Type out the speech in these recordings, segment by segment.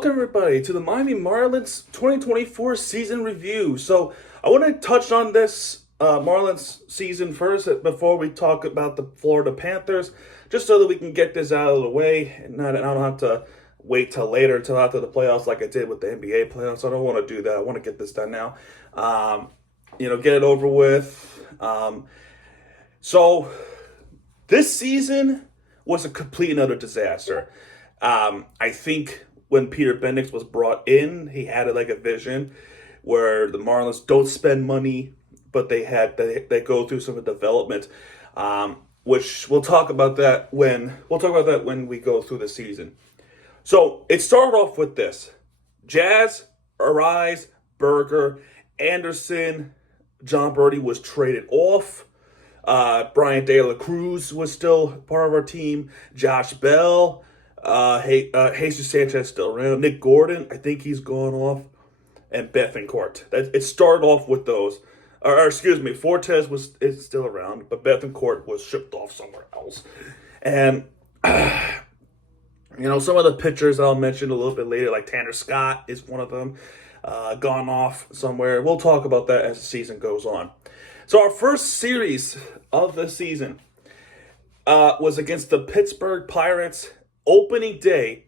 Welcome everybody to the Miami Marlins 2024 season review. So I want to touch on this Marlins season first before we talk about the Florida Panthers, just so that we can get this out of the way and I don't have to wait till later, till after the playoffs like I did with the NBA playoffs. I don't want to do that. I want to get this done now. Get it over with. So this season was a complete and utter disaster. I think when Peter Bendix was brought in, he had like a vision where the Marlins don't spend money, but they go through some development, which we'll talk about that when we go through the season. So it started off with this: Jazz, Arise, Berger, Anderson, John Birdie was traded off. Brian De La Cruz was still part of our team. Josh Bell. Jesus Sanchez still around. Nick Gordon, I think he's gone off. And Bethancourt. It started off with those. Fortes is still around, but Bethancourt was shipped off somewhere else. And, some of the pitchers I'll mention a little bit later, like Tanner Scott is one of them, gone off somewhere. We'll talk about that as the season goes on. So our first series of the season was against the Pittsburgh Pirates. Opening day,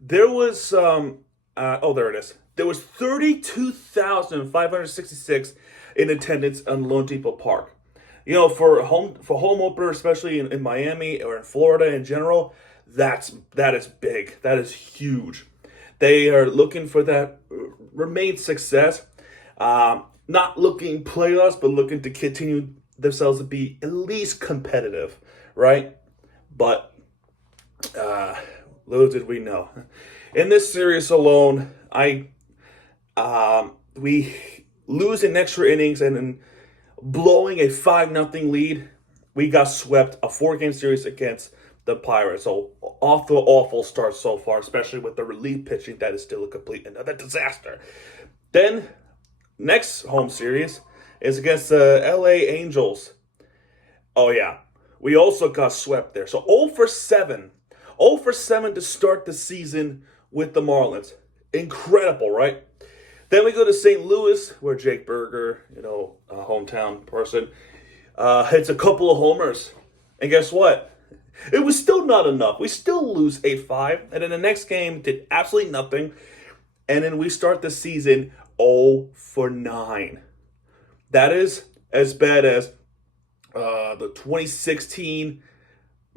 there was there it is. There was 32,566 in attendance on Lone Depot Park. For home opener, especially in Miami or in Florida in general, that is big. That is huge. They are looking for that remain success. Not looking playoffs, but looking to continue themselves to be at least competitive, right? But little did we know. In this series alone, we lose in extra innings and in blowing a 5-0 lead, we got swept a 4-game series against the Pirates. So off to an awful start so far, especially with the relief pitching that is still a complete another disaster. Then next home series is against the LA Angels. Oh yeah, we also got swept there. So 0 for 7. 0 for 7 to start the season with the Marlins. Incredible, right? Then we go to St. Louis, where Jake Berger, a hometown person, hits a couple of homers. And guess what? It was still not enough. We still lose 8-5. And then the next game did absolutely nothing. And then we start the season 0 for 9. That is as bad as the 2016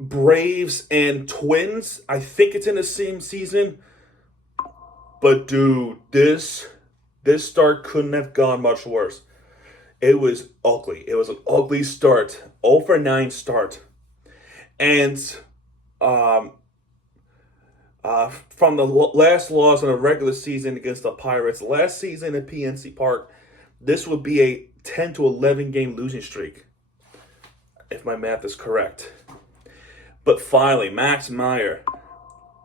Braves and Twins. I think it's in the same season. But dude, this start couldn't have gone much worse. It was ugly. It was an ugly start. 0 for 9 start. And from the last loss in a regular season against the Pirates last season at PNC Park, this would be a 10 to 11 game losing streak, if my math is correct. But finally, Max Meyer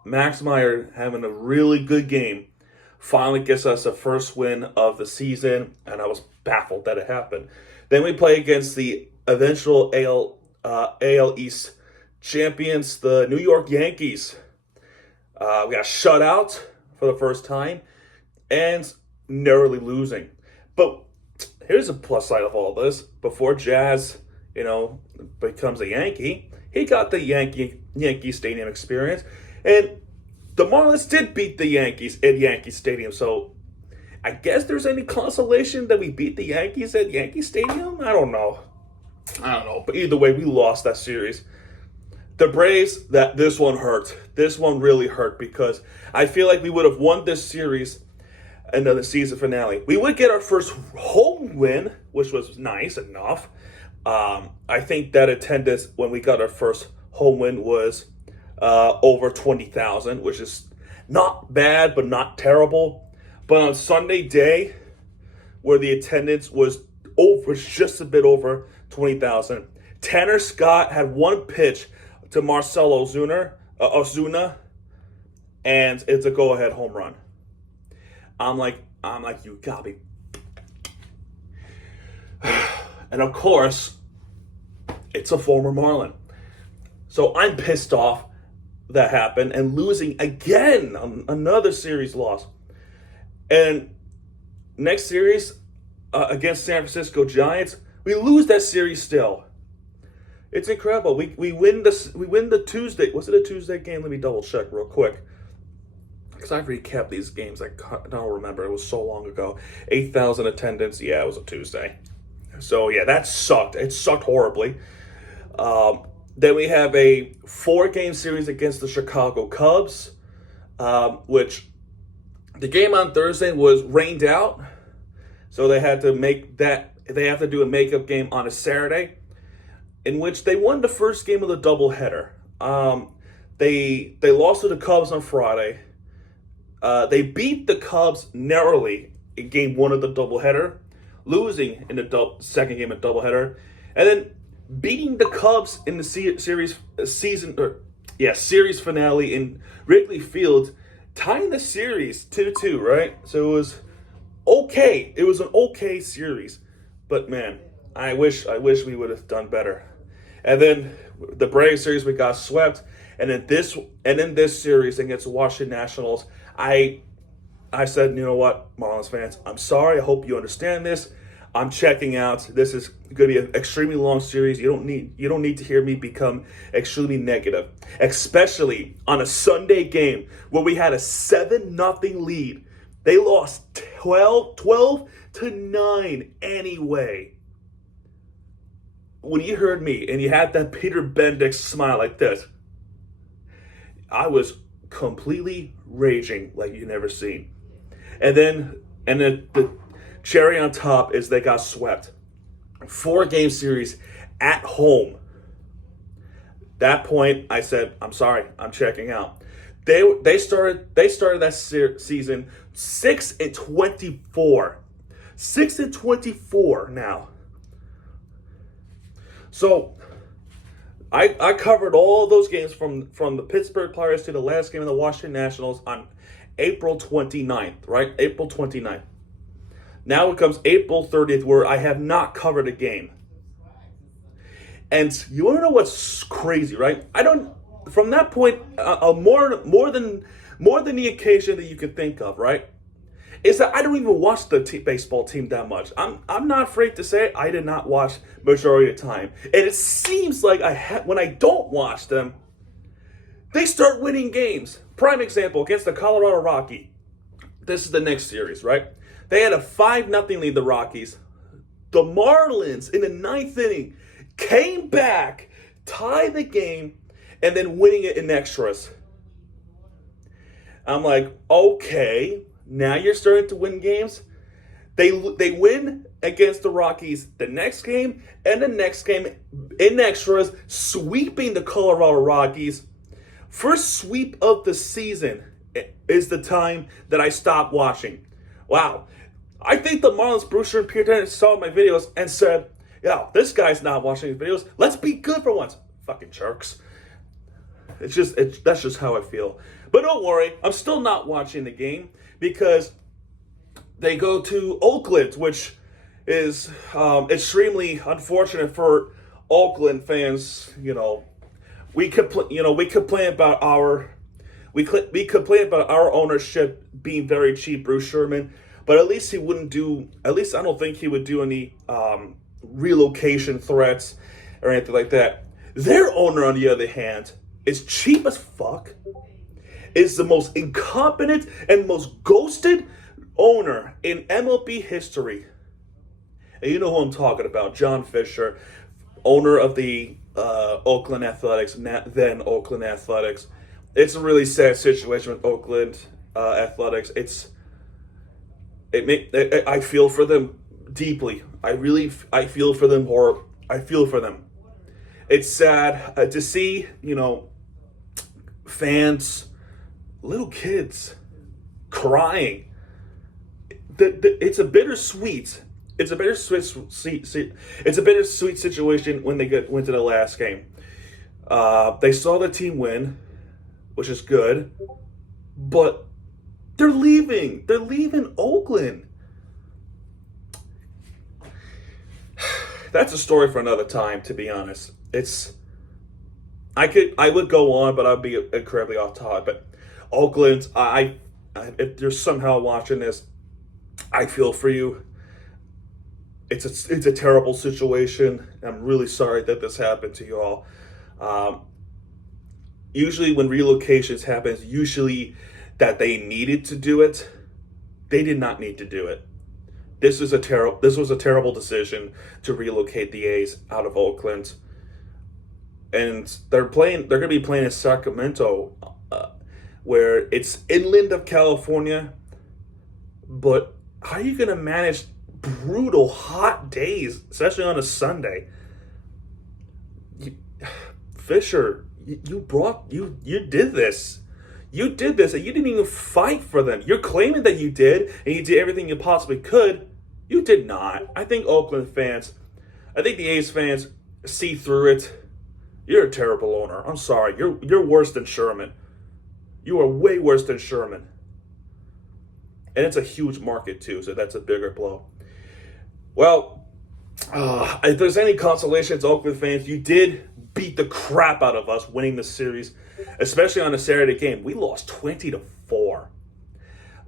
having a really good game, finally gets us the first win of the season, and I was baffled that it happened. Then we play against the eventual AL East champions, the New York Yankees. We got shut out for the first time and narrowly losing. But here's the plus side of all this. Before Jazz, becomes a Yankee, he got the Yankee Stadium experience. And the Marlins did beat the Yankees at Yankee Stadium. So I guess there's any consolation that we beat the Yankees at Yankee Stadium? I don't know. But either way, we lost that series. The Braves, this one hurt. This one really hurt because I feel like we would have won this series and then the season finale. We would get our first home win, which was nice enough. I think that attendance when we got our first home win was over 20,000, which is not bad, but not terrible. But on Sunday day, where the attendance was just a bit over 20,000, Tanner Scott had one pitch to Marcell Ozuna, and it's a go-ahead home run. I'm like, you got me. And of course, it's a former Marlin. So I'm pissed off. that happened and losing again on another series loss. And next series against San Francisco Giants, we lose that series still. It's incredible. We win the Tuesday. Was it a Tuesday game? Let me double check real quick, because I've recapped these games. I don't remember. It was so long ago. 8,000 attendance. Yeah, it was a Tuesday. So yeah, that sucked. It sucked horribly. Then we have a 4-game series against the Chicago Cubs, which the game on Thursday was rained out, so they had to make that. They have to do a makeup game on a Saturday, in which they won the first game of the doubleheader. They lost to the Cubs on Friday. They beat the Cubs narrowly in game 1 of the doubleheader, losing in the second game of the doubleheader, and then beating the Cubs in the series finale in Wrigley Field, tying the series 2-2, right? So it was okay. It was an okay series, but man, I wish we would have done better. And then the Braves series, we got swept, and in this series against the Washington Nationals, I said, you know what, Marlins fans, I'm sorry. I hope you understand this. I'm checking out. This is going to be an extremely long series. You don't need to hear me become extremely negative, especially on a Sunday game where we had a 7-0 lead. They lost 12-9 anyway. When you heard me and you had that Peter Bendix smile like this, I was completely raging like you've never seen. And then the cherry on top is they got swept. 4-game series at home. That point, I said, I'm sorry, I'm checking out. They started that season 6-24. 6-24 now. So I covered all those games from the Pittsburgh Pirates to the last game of the Washington Nationals on April 29th, right? April 29th. Now it comes April 30th, where I have not covered a game. And you want to know what's crazy, right? From that point, more than the occasion that you could think of, right? Is that I don't even watch the baseball team that much. I'm not afraid to say I did not watch majority of the time. And it seems like when I don't watch them, they start winning games. Prime example, against the Colorado Rockies. This is the next series, right? They had a 5-0 lead, the Rockies. The Marlins, in the 9th inning, came back, tied the game, and then winning it in extras. I'm like, okay, now you're starting to win games. They win against the Rockies the next game, and the next game in extras, sweeping the Colorado Rockies. First sweep of the season is the time that I stopped watching. Wow. I think the Marlins, Brewster, and Peter saw my videos and said, yeah, this guy's not watching his videos. Let's be good for once. Fucking jerks. That's just how I feel. But don't worry, I'm still not watching the game because they go to Oakland, which is extremely unfortunate for Oakland fans. We complain about our ownership being very cheap, Bruce Sherman. But at least I don't think he would do any relocation threats or anything like that. Their owner, on the other hand, is cheap as fuck, is the most incompetent and most ghosted owner in MLB history. And you know who I'm talking about, John Fisher, owner of the Oakland Athletics, then Oakland Athletics. It's a really sad situation with Oakland Athletics. I feel for them deeply. I feel for them I feel for them. It's sad to see, fans, little kids, crying. It's a bittersweet. It's a bittersweet situation when they went to the last game. They saw the team win, which is good, but they're leaving. They're leaving Oakland. That's a story for another time, to be honest. I would go on, but I'd be incredibly off topic. But Oakland, if you're somehow watching this, I feel for you. It's a terrible situation. I'm really sorry that this happened to you all. Um, Usually, when relocations happens, usually that they needed to do it, they did not need to do it. This was a terrible decision to relocate the A's out of Oakland, and they're going to be playing in Sacramento, where it's inland of California. But how are you going to manage brutal hot days, especially on a Sunday? You, Fisher, you did this. You did this, and you didn't even fight for them. You're claiming that you did, and you did everything you possibly could. You did not. I think the A's fans see through it. You're a terrible owner. I'm sorry. You're worse than Sherman. You are way worse than Sherman. And it's a huge market too, so that's a bigger blow. Well, if there's any consolations, Oakland fans, you did beat the crap out of us winning the series, especially on a Saturday game. We lost 20-4,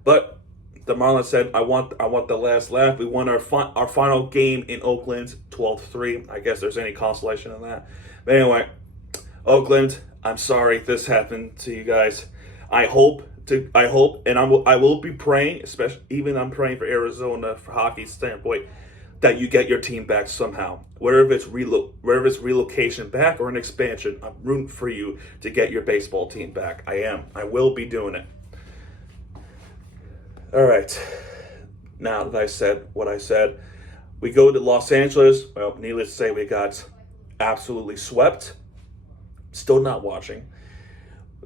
but the Marlins said, "I want the last laugh." We won our final game in Oakland, 12-3. I guess there's any consolation in that. But anyway, Oakland, I'm sorry this happened to you guys. I hope, and I will be praying, especially even I'm praying for Arizona for hockey standpoint, that you get your team back somehow. Whether it's relocation back or an expansion, I'm rooting for you to get your baseball team back. I am. I will be doing it. All right. Now that I said what I said, we go to Los Angeles. Well, needless to say, we got absolutely swept. Still not watching.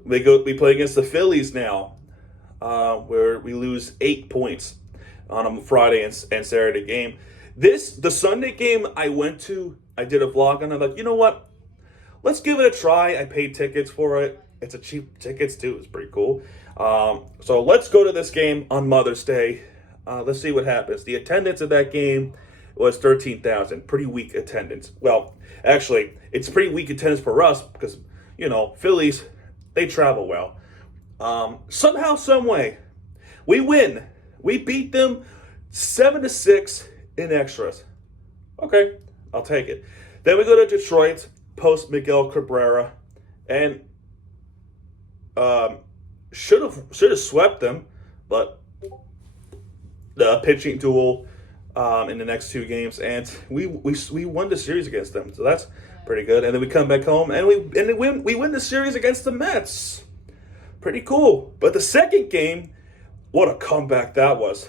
We play against the Phillies now, where we lose 8 points on a Friday and Saturday game. The Sunday game I went to, I did a vlog and I'm like, you know what? Let's give it a try. I paid tickets for it. It's a cheap tickets too. It's pretty cool. So let's go to this game on Mother's Day. Let's see what happens. The attendance of that game was 13,000. Pretty weak attendance. Well, actually, it's pretty weak attendance for us because, Phillies, they travel well. Somehow, some way, we win. We beat them 7-6 in extras. Okay, I'll take it. Then we go to Detroit, post Miguel Cabrera, and should have swept them, but the pitching duel in the next 2 games, and we won the series against them, so that's pretty good. And then we come back home and we win the series against the Mets. Pretty cool. But the second game, what a comeback that was!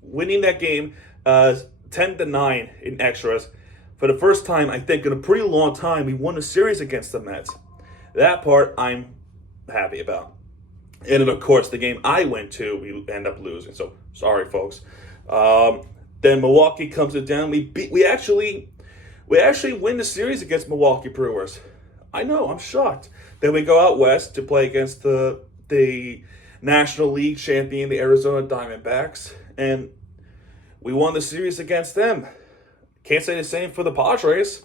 Winning that game 10-9 in extras. For the first time, I think, in a pretty long time, we won a series against the Mets. That part I'm happy about. And then, of course, the game I went to, we end up losing. So, sorry, folks. Then Milwaukee comes it down. We actually win the series against Milwaukee Brewers. I know, I'm shocked. Then we go out west to play against the National League champion, the Arizona Diamondbacks. And we won the series against them. Can't say the same for the Padres.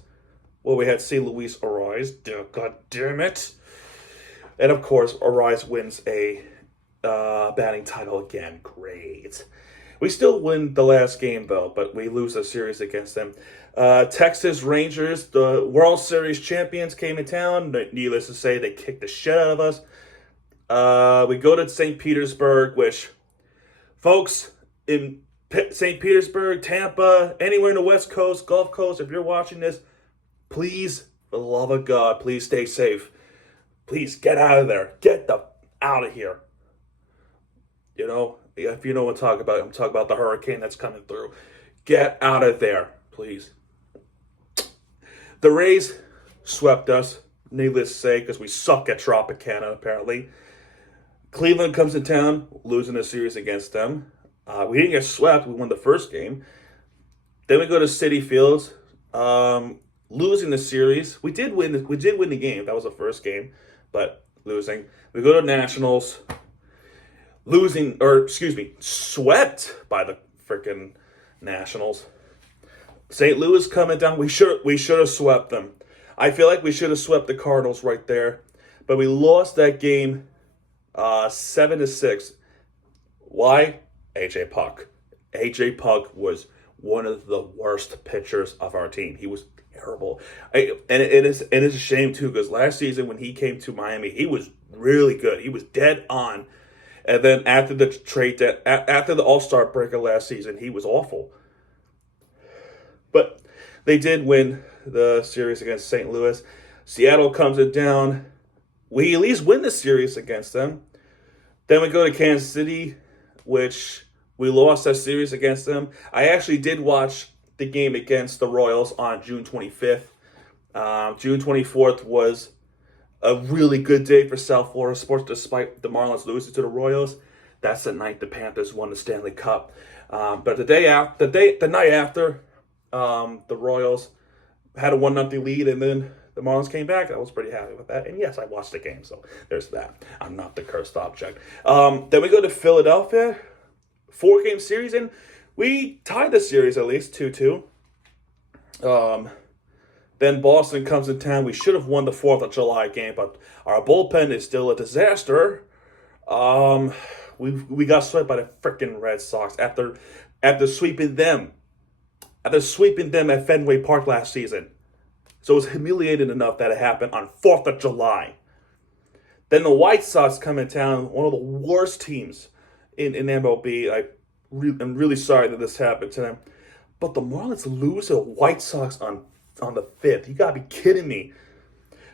Well, we had C. Luis Ariz. God damn it. And, of course, Ariz wins a batting title again. Great. We still win the last game, though, but we lose a series against them. Texas Rangers, the World Series champions, came in town. Needless to say, they kicked the shit out of us. We go to St. Petersburg, which, folks, in St. Petersburg, Tampa, anywhere in the West Coast, Gulf Coast, if you're watching this, please, for the love of God, please stay safe. Please get out of there. Get out of here. If you know what I'm talking about the hurricane that's coming through. Get out of there, please. The Rays swept us, needless to say, because we suck at Tropicana, apparently. Cleveland comes in town, losing a series against them. We didn't get swept. We won the first game. Then we go to Citi Fields, losing the series. We did win the game. That was the first game, but losing. We go to Nationals, swept by the freaking Nationals. St. Louis coming down. We should have swept them. I feel like we should have swept the Cardinals right there, but we lost that game 7-6. Why? AJ Puck. AJ Puck was one of the worst pitchers of our team. He was terrible, it's a shame too because last season when he came to Miami, he was really good. He was dead on, and then after the after the All-Star break of last season, he was awful. But they did win the series against St. Louis. Seattle comes it down. We at least win the series against them. Then we go to Kansas City, which we lost that series against them. I actually did watch the game against the Royals on June 25th. June 24th was a really good day for South Florida sports, despite the Marlins losing to the Royals. That's the night the Panthers won the Stanley Cup. But the night after, the Royals had a 1-0 lead, and then the Marlins came back. I was pretty happy with that. And yes, I watched the game, so there's that. I'm not the cursed object. Then we go to Philadelphia, 4-game series, and we tied the series at least 2-2. Then Boston comes in town. We should have won the 4th of July game, but our bullpen is still a disaster. We got swept by the freaking Red Sox after sweeping them. After sweeping them at Fenway Park last season. So it was humiliating enough that it happened on 4th of July. Then the White Sox come in town, one of the worst teams in MLB. I'm really sorry that this happened to them. But the Marlins lose to the White Sox on the 5th. You gotta be kidding me.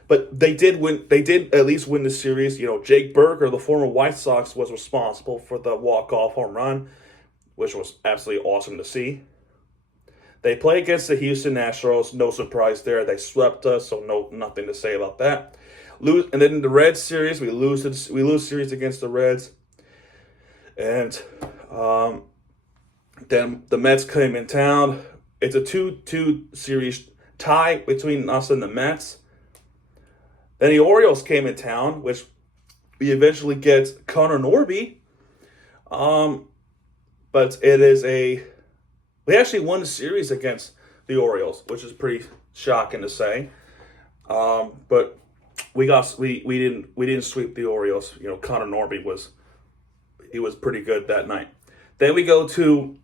But they did win. They did at least win the series. You know, Jake Burger, the former White Sox, was responsible for the walk-off home run, which was absolutely awesome to see. They play against the Houston Astros. No surprise there. They swept us, so nothing to say about that. And then in the Reds series, we lose series against the Reds. And then the Mets came in town. It's a 2-2 series tie between us and the Mets. Then the Orioles came in town, which we eventually get Connor Norby. But it is we actually won the series against the Orioles, which is pretty shocking to say. But we didn't sweep the Orioles. You know, Connor Norby was pretty good that night. Then we go to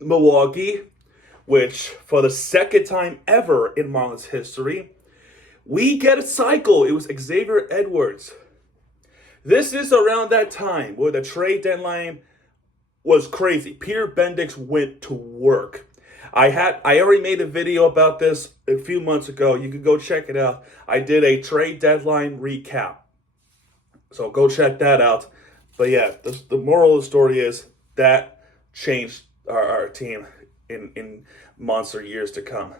Milwaukee, which for the second time ever in Marlins history, we get a cycle. It was Xavier Edwards. This is around that time where the trade deadline was crazy. Peter Bendix went to work. I already made a video about this a few months ago. You can go check it out. I did a trade deadline recap. So go check that out. But yeah, the moral of the story is that changed our team in months or years to come.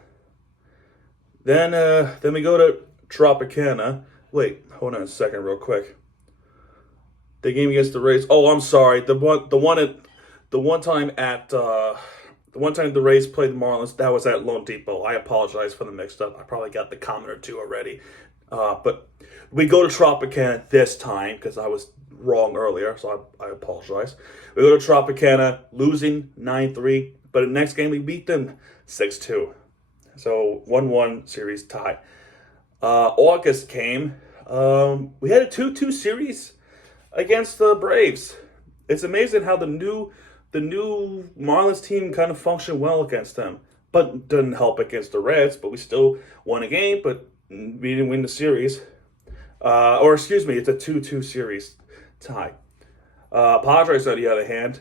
Then we go to Tropicana. Wait, hold on a second real quick. The game against the Rays. Oh, I'm sorry. The one time the Rays played the Marlins, that was at Lone Depot. I apologize for the mixed up. I probably got the comment or two already. But we go to Tropicana this time because I was wrong earlier, so I apologize. We go to Tropicana, losing 9-3, but the next game we beat them 6-2. So 1-1 series tie. August came. We had a 2-2 series against the Braves. It's amazing how the new Marlins team kind of functioned well against them, but didn't help against the Reds. But we still won a game, but we didn't win the series. It's a 2-2 series tie. Padres, on the other hand,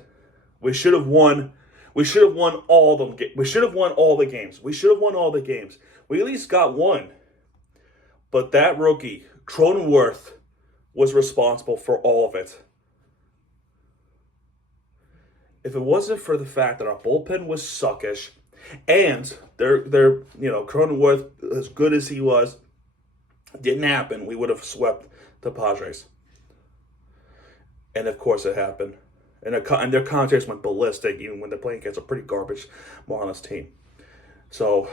we should have won. We should have won all them. We should have won all the games. We should have won all the games. We at least got one. But that rookie, Cronenworth, was responsible for all of it. If it wasn't for the fact that our bullpen was suckish, and Cronenworth, as good as he was, didn't happen, we would have swept the Padres. And of course it happened. And their commentators went ballistic even when they're playing against a pretty garbage Marlins team. So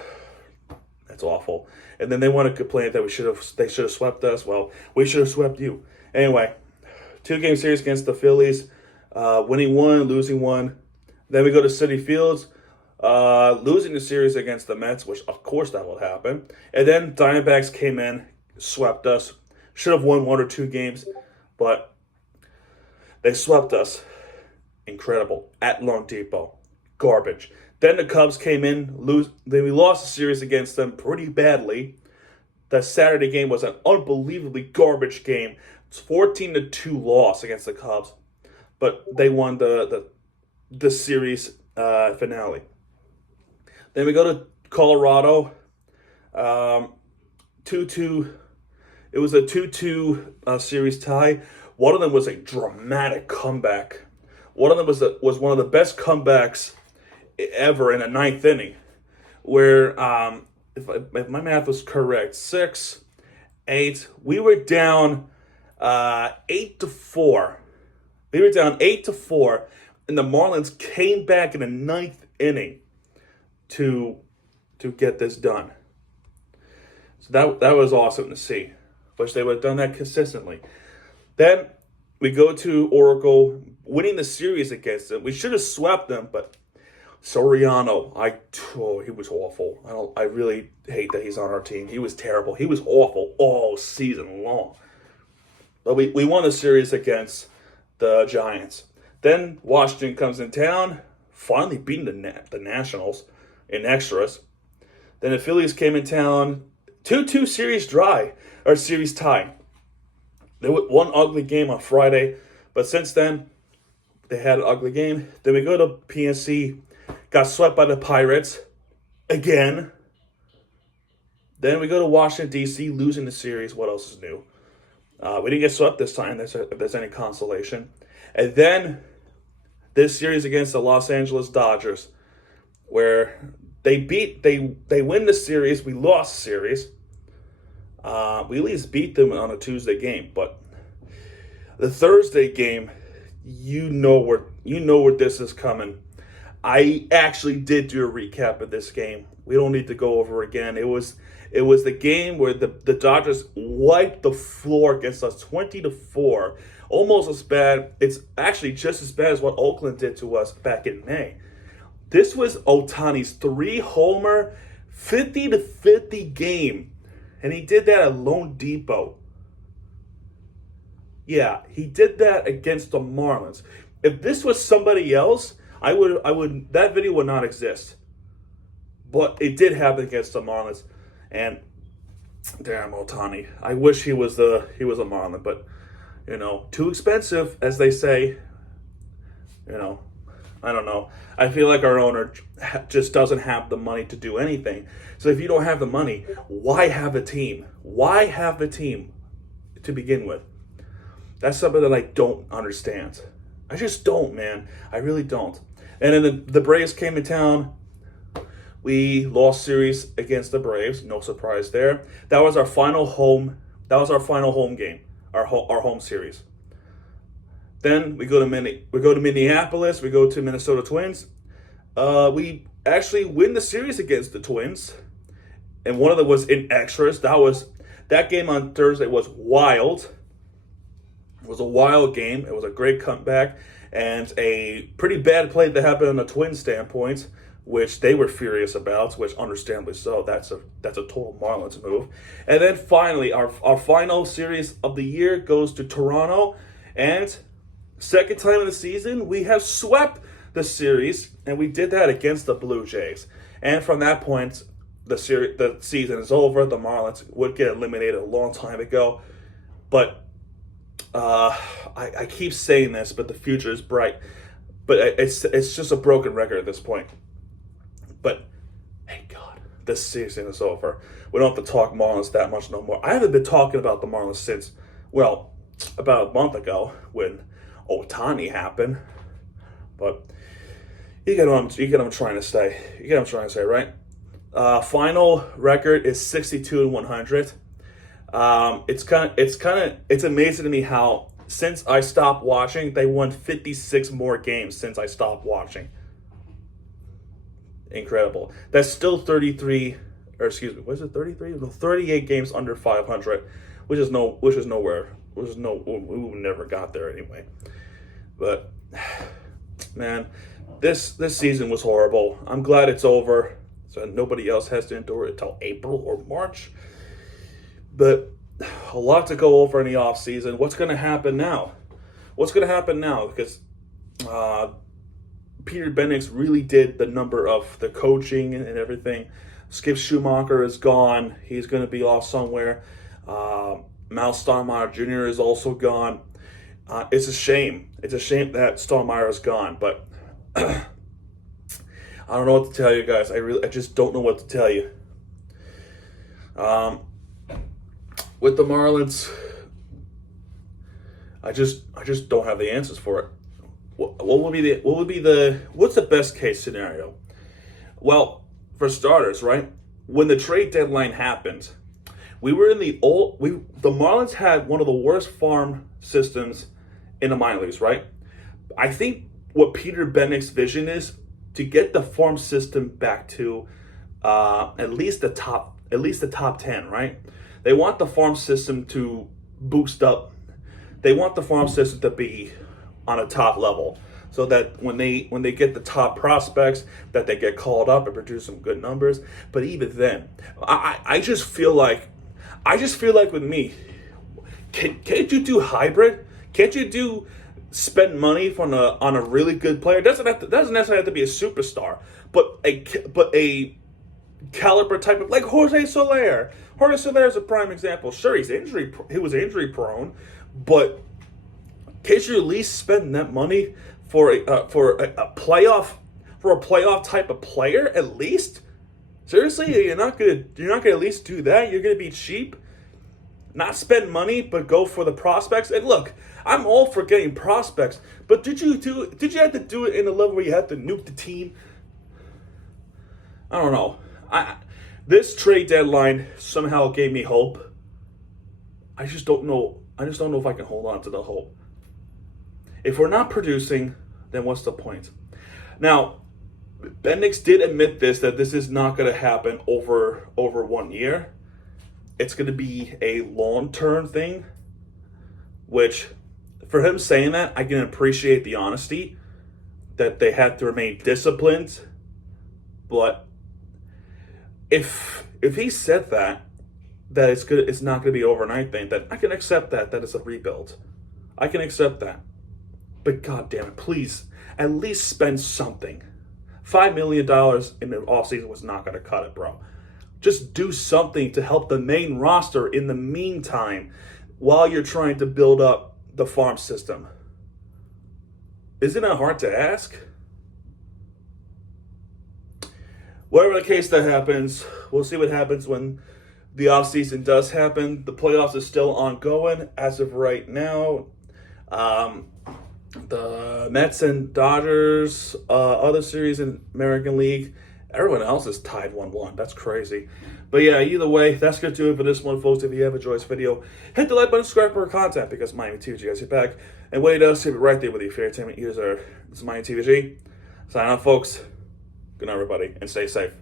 that's awful. And then they want to complain that they should have swept us. Well, we should have swept you. Anyway, 2-game series against the Phillies. Winning one, losing one. Then we go to Citi Fields. losing the series against the Mets, which of course that will happen. And then Diamondbacks came in, swept us. Should have won 1 or 2 games, but they swept us. Incredible. At Lone Depot. Garbage. Then the Cubs came in, then we lost the series against them pretty badly. The Saturday game was an unbelievably garbage game. It's 14-2 loss against the Cubs, but they won the series finale. Then we go to Colorado. 2-2. It was a 2-2 series tie. One of them was a dramatic comeback. One of them was one of the best comebacks ever in the ninth inning, where if my math was correct, 6-8, we were down 8-4. We were down 8-4, and the Marlins came back in the ninth inning to get this done. So that was awesome to see. Wish they would have done that consistently. Then we go to Oracle, winning the series against them. We should have swept them, but Soriano, he was awful. I really hate that he's on our team. He was terrible. He was awful all season long. But we won the series against the Giants. Then Washington comes in town, finally beating the Nationals in extras. Then the Phillies came in town, 2-2 series tie. There was one ugly game on Friday, but since then, they had an ugly game. Then we go to PNC, got swept by the Pirates again. Then we go to Washington, D.C., losing the series. What else is new? We didn't get swept this time, if there's any consolation. And then this series against the Los Angeles Dodgers, where they win the series. We lost the series. We at least beat them on a Tuesday game, but the Thursday game, you know where this is coming. I actually did do a recap of this game. We don't need to go over it again. It was the game where the Dodgers wiped the floor against us 20-4. Almost as bad. It's actually just as bad as what Oakland did to us back in May. This was Ohtani's 3-homer, 50-50 game. And he did that at Lone Depot. Yeah, he did that against the Marlins. If this was somebody else, I would that video would not exist. But it did happen against the Marlins. And damn Ohtani. I wish he was a Marlin, but too expensive, as they say. I don't know. I feel like our owner just doesn't have the money to do anything. So if you don't have the money, why have a team? Why have the team to begin with? That's something that I don't understand. I just don't, man. I really don't. And then the Braves came to town. We lost series against the Braves. No surprise there. That was our final home. That was our final home game. Our home series. Then we go to Minneapolis. We go to Minnesota Twins. We actually win the series against the Twins, and one of them was in extras. That game on Thursday was wild. It was a wild game. It was a great comeback and a pretty bad play that happened on the Twins' standpoint, which they were furious about, which understandably so. That's a total Marlins move. And then finally, our final series of the year goes to Toronto, and second time in the season, we have swept the series, and we did that against the Blue Jays. And from that point, the season is over. The Marlins would get eliminated a long time ago. But I keep saying this, but the future is bright. But it's just a broken record at this point. But thank God, this season is over. We don't have to talk Marlins that much no more. I haven't been talking about the Marlins since, about a month ago when Ohtani happened. But you get what I'm trying to say. You get what I'm trying to say, right? Final record is 62-100. It's amazing to me how since I stopped watching, they won 56 more games since I stopped watching. Incredible. That's still 33, or excuse me, was it 33? No, 38 games under 500, we never got there anyway. But man, this season was horrible. I'm glad it's over, so nobody else has to endure it until April or March. But a lot to go over in the offseason. What's going to happen now? What's going to happen now? Because Peter Bendix really did the number of the coaching and everything. Skip Schumacher is gone. He's going to be off somewhere. Mal Stottlemyre Jr. is also gone. It's a shame. It's a shame that Stottlemyre is gone. But I don't know what to tell you guys. I just don't know what to tell you. With the Marlins, I just don't have the answers for it. What's the best case scenario? Well, for starters, right? When the trade deadline happened, the Marlins had one of the worst farm systems in the minor leagues, right? I think what Peter Bendix's vision is to get the farm system back to at least the top 10, right? They want the farm system to boost up. They want the farm system to be on a top level, so that when they get the top prospects, that they get called up and produce some good numbers. But even then, I just feel like with me, can't you do hybrid? Can't you spend money on a really good player? Doesn't necessarily have to be a superstar, but a caliber type of, like Jose Soler. Jose Soler is a prime example. Sure, he was injury prone, but can't you at least spend that money for a playoff type of player at least? Seriously, you're not gonna at least do that? You're gonna be cheap, not spend money, but go for the prospects. And look, I'm all for getting prospects, but did you have to do it in a level where you had to nuke the team? I don't know. This trade deadline somehow gave me hope. I just don't know if I can hold on to the hope. If we're not producing, then what's the point? Now, Bendix did admit that this is not going to happen over 1 year. It's going to be a long-term thing, which, for him saying that, I can appreciate the honesty, that they have to remain disciplined. But if he said that it's not going to be an overnight thing, then I can accept that it's a rebuild. I can accept that. But God damn it, please, at least spend something. $5 million in the offseason was not going to cut it, bro. Just do something to help the main roster in the meantime while you're trying to build up the farm system. Isn't it hard to ask? Whatever the case that happens, we'll see what happens when the offseason does happen. The playoffs is still ongoing as of right now. The Mets and Dodgers, other series in American League, everyone else is tied 1-1. That's crazy. But yeah, either way, that's going to do it for this one, folks. If you have enjoyed this video, hit the like button, subscribe for more content, because Miami TVG has your back. And what he does, he'll be right there with you for your entertainment. This is Miami TVG. Sign off, folks. Good night, everybody, and stay safe.